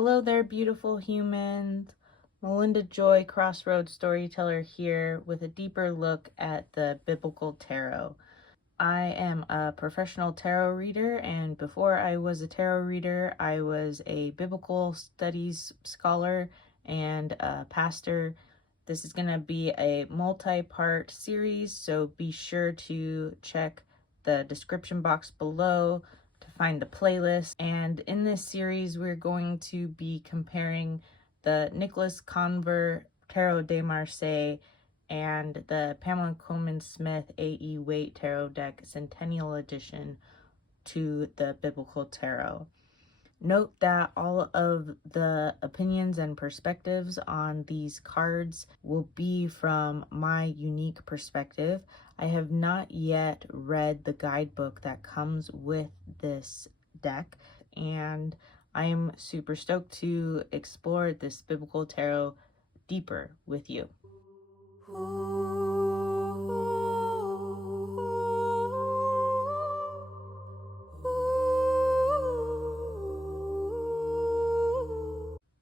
Hello there, beautiful humans. Melinda Joy, Crossroads Storyteller here with a deeper look at the Biblical Tarot. I am a professional tarot reader, and before I was a tarot reader, I was a biblical studies scholar and a pastor. This is going to be a multi-part series, so be sure to check the description box below to find the playlist. And in this series, we're going to be comparing the Nicholas Conver Tarot de Marseille and the Pamela Coleman Smith A.E. Waite Tarot Deck Centennial Edition to the Biblical Tarot. Note that all of the opinions and perspectives on these cards will be from my unique perspective. I have not yet read the guidebook that comes with this deck, and I am super stoked to explore this Biblical Tarot deeper with you.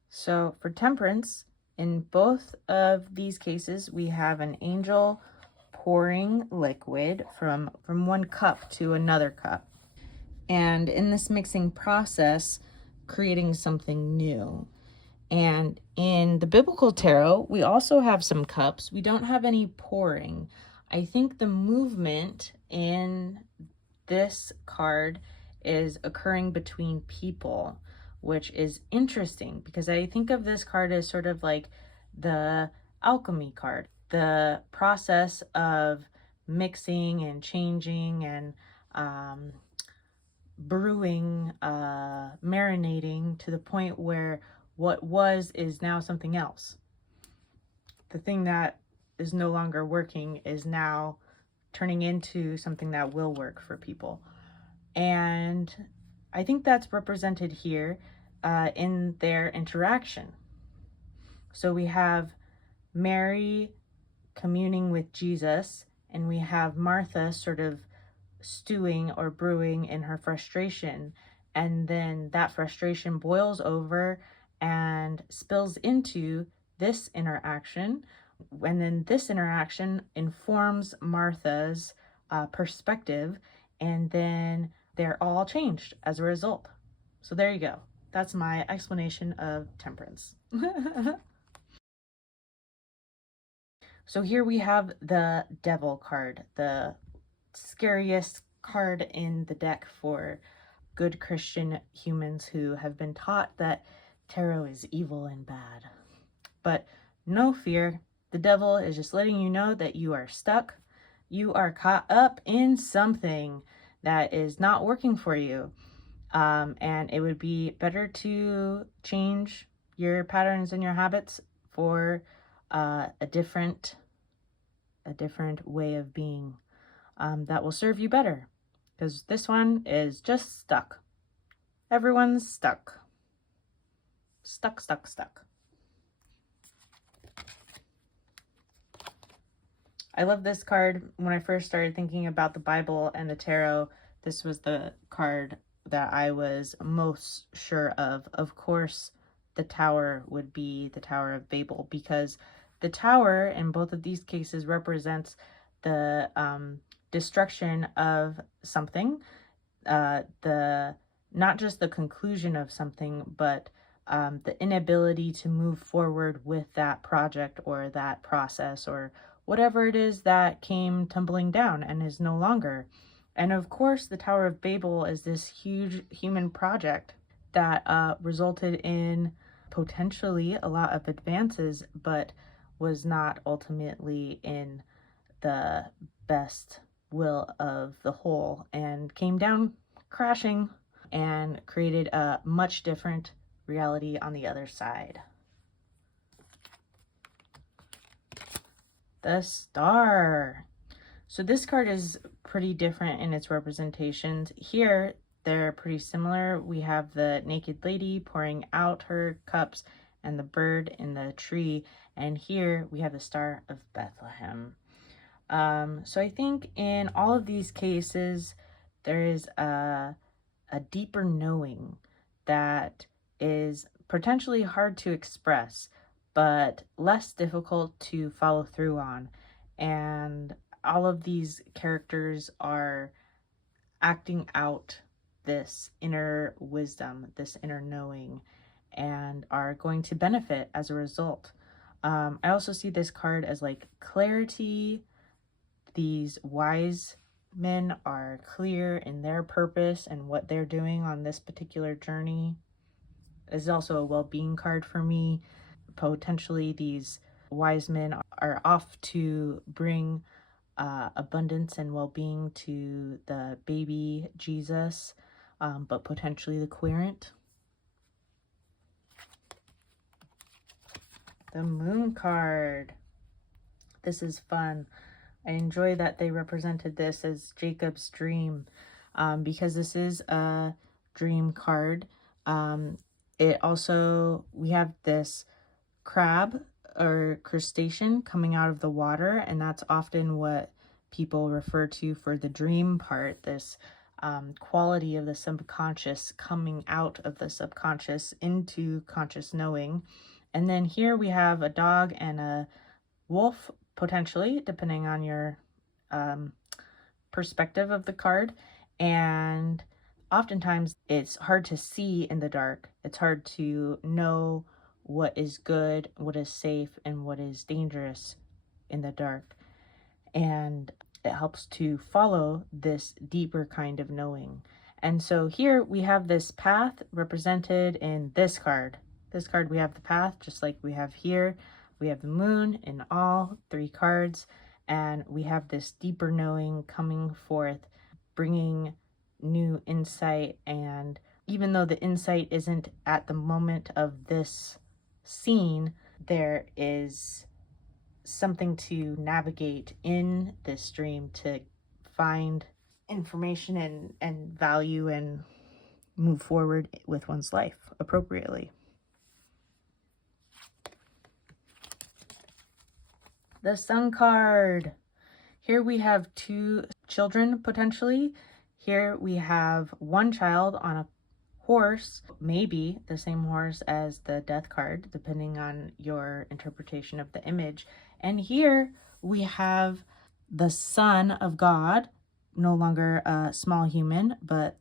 So for Temperance, in both of these cases, we have an angel pouring liquid from one cup to another cup. And in this mixing process, creating something new. And in the Biblical Tarot, we also have some cups. We don't have any pouring. I think the movement in this card is occurring between people, which is interesting because I think of this card as sort of like the alchemy card, the process of mixing and changing and brewing, marinating to the point where what was is now something else. The thing that is no longer working is now turning into something that will work for people. And I think that's represented here in their interaction. So we have Mary communing with Jesus, and we have Martha sort of stewing or brewing in her frustration, and then that frustration boils over and spills into this interaction, and then this interaction informs Martha's perspective, and then they're all changed as a result. So there you go. That's my explanation of Temperance. So here we have the Devil card, the scariest card in the deck for good Christian humans who have been taught that tarot is evil and bad. But no fear, the devil is just letting you know that you are stuck. You are caught up in something that is not working for you. And it would be better to change your patterns and your habits for a different way of being that will serve you better, because this one is just stuck. Everyone's stuck. Stuck. I love this card. When I first started thinking about the Bible and the tarot, this was the card that I was most sure of. Of course, the Tower would be the Tower of Babel, because the Tower in both of these cases represents the destruction of something, not just the conclusion of something, but the inability to move forward with that project or that process or whatever it is that came tumbling down and is no longer. And of course, the Tower of Babel is this huge human project that resulted in potentially a lot of advances, but was not ultimately in the best will of the whole, and came down crashing and created a much different reality on the other side. The Star. So this card is pretty different in its representations. Here, they're pretty similar. We have the naked lady pouring out her cups and the bird in the tree. And here we have the Star of Bethlehem. So I think in all of these cases, there is a deeper knowing that is potentially hard to express, but less difficult to follow through on. And all of these characters are acting out this inner wisdom, this inner knowing, and are going to benefit as a result. I also see this card as like clarity. These wise men are clear in their purpose and what they're doing on this particular journey. This is also a well-being card for me. Potentially these wise men are off to bring abundance and well-being to the baby Jesus, but potentially the querent. The Moon card. This is fun. I enjoy that they represented this as Jacob's dream, because this is a dream card. It also, we have this crab or crustacean coming out of the water, and that's often what people refer to for the dream part, this quality of the subconscious coming out of the subconscious into conscious knowing. And then here we have a dog and a wolf, potentially, depending on your perspective of the card. And oftentimes it's hard to see in the dark. It's hard to know what is good, what is safe, and what is dangerous in the dark. And it helps to follow this deeper kind of knowing. And so here we have this path represented in this card. This card, we have the path, just like we have here. We have the moon in all 3 cards, and we have this deeper knowing coming forth, bringing new insight. And even though the insight isn't at the moment of this scene, there is something to navigate in this dream to find information and value and move forward with one's life appropriately. The Sun card. Here we have 2 children potentially. Here we have 1 child on a horse, maybe the same horse as the Death card, depending on your interpretation of the image. And here we have the Son of God, no longer a small human, but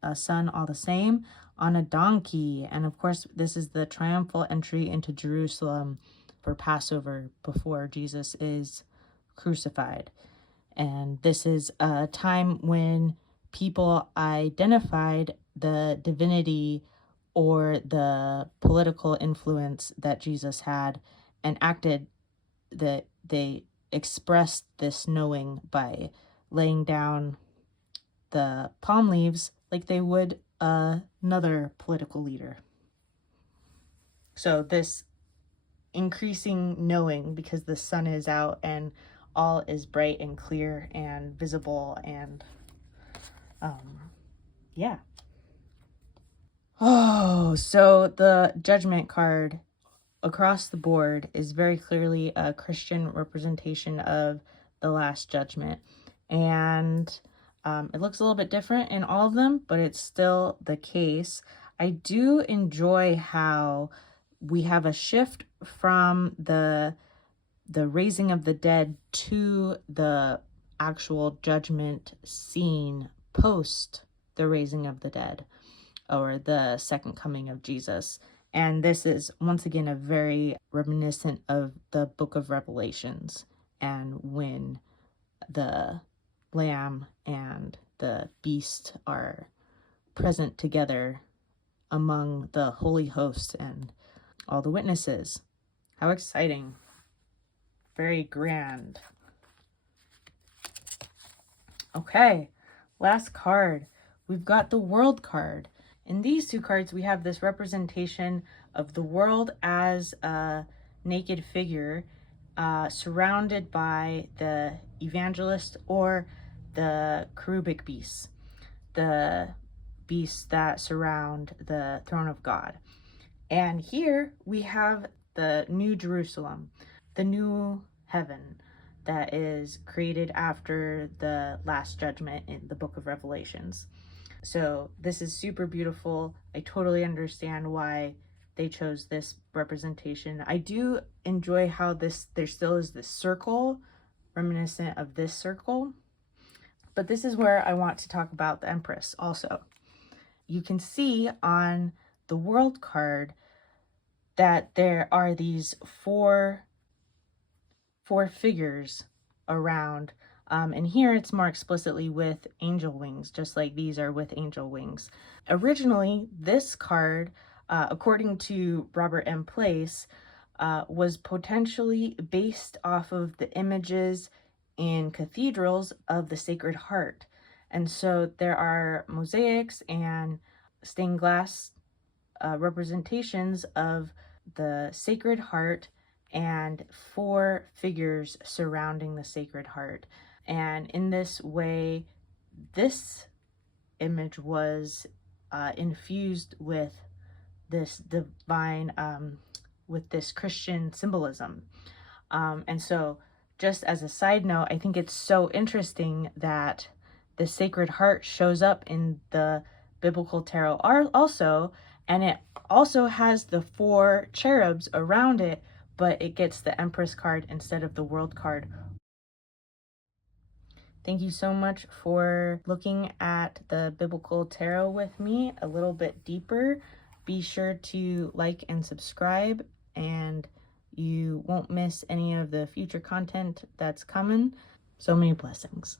a son all the same, on a donkey. And of course, this is the triumphal entry into Jerusalem for Passover before Jesus is crucified. And this is a time when people identified the divinity or the political influence that Jesus had and acted that they expressed this knowing by laying down the palm leaves like they would another political leader. So this increasing knowing because the sun is out and all is bright and clear and visible and yeah. Oh, so the Judgment card across the board is very clearly a Christian representation of the Last Judgment. And it looks a little bit different in all of them, but it's still the case. I do enjoy how we have a shift from the raising of the dead to the actual judgment scene post the raising of the dead or the second coming of Jesus. And this is once again a very reminiscent of the book of Revelations, and when the lamb and the beast are present together among the holy host and all the witnesses. How exciting. Very grand. Okay, last card. We've got the World card. In these 2 cards, we have this representation of the world as a naked figure surrounded by the evangelist or the cherubic beasts, the beasts that surround the throne of God. And here we have the New Jerusalem, the new heaven that is created after the Last Judgment in the book of Revelations. So this is super beautiful. I totally understand why they chose this representation. I do enjoy how there still is this circle reminiscent of this circle, but this is where I want to talk about the Empress also. You can see on the World card that there are these four figures around, and here it's more explicitly with angel wings, just like these are with angel wings. Originally, this card, according to Robert M. Place, was potentially based off of the images in cathedrals of the Sacred Heart. And so there are mosaics and stained glass representations of the Sacred Heart and 4 figures surrounding the Sacred Heart. And in this way, this image was infused with this divine, with this Christian symbolism. And so just as a side note, I think it's so interesting that the Sacred Heart shows up in the Biblical Tarot also, and it also has the 4 cherubs around it, but it gets the Empress card instead of the World card. Thank you so much for looking at the Biblical Tarot with me a little bit deeper. Be sure to like and subscribe, and you won't miss any of the future content that's coming. So many blessings.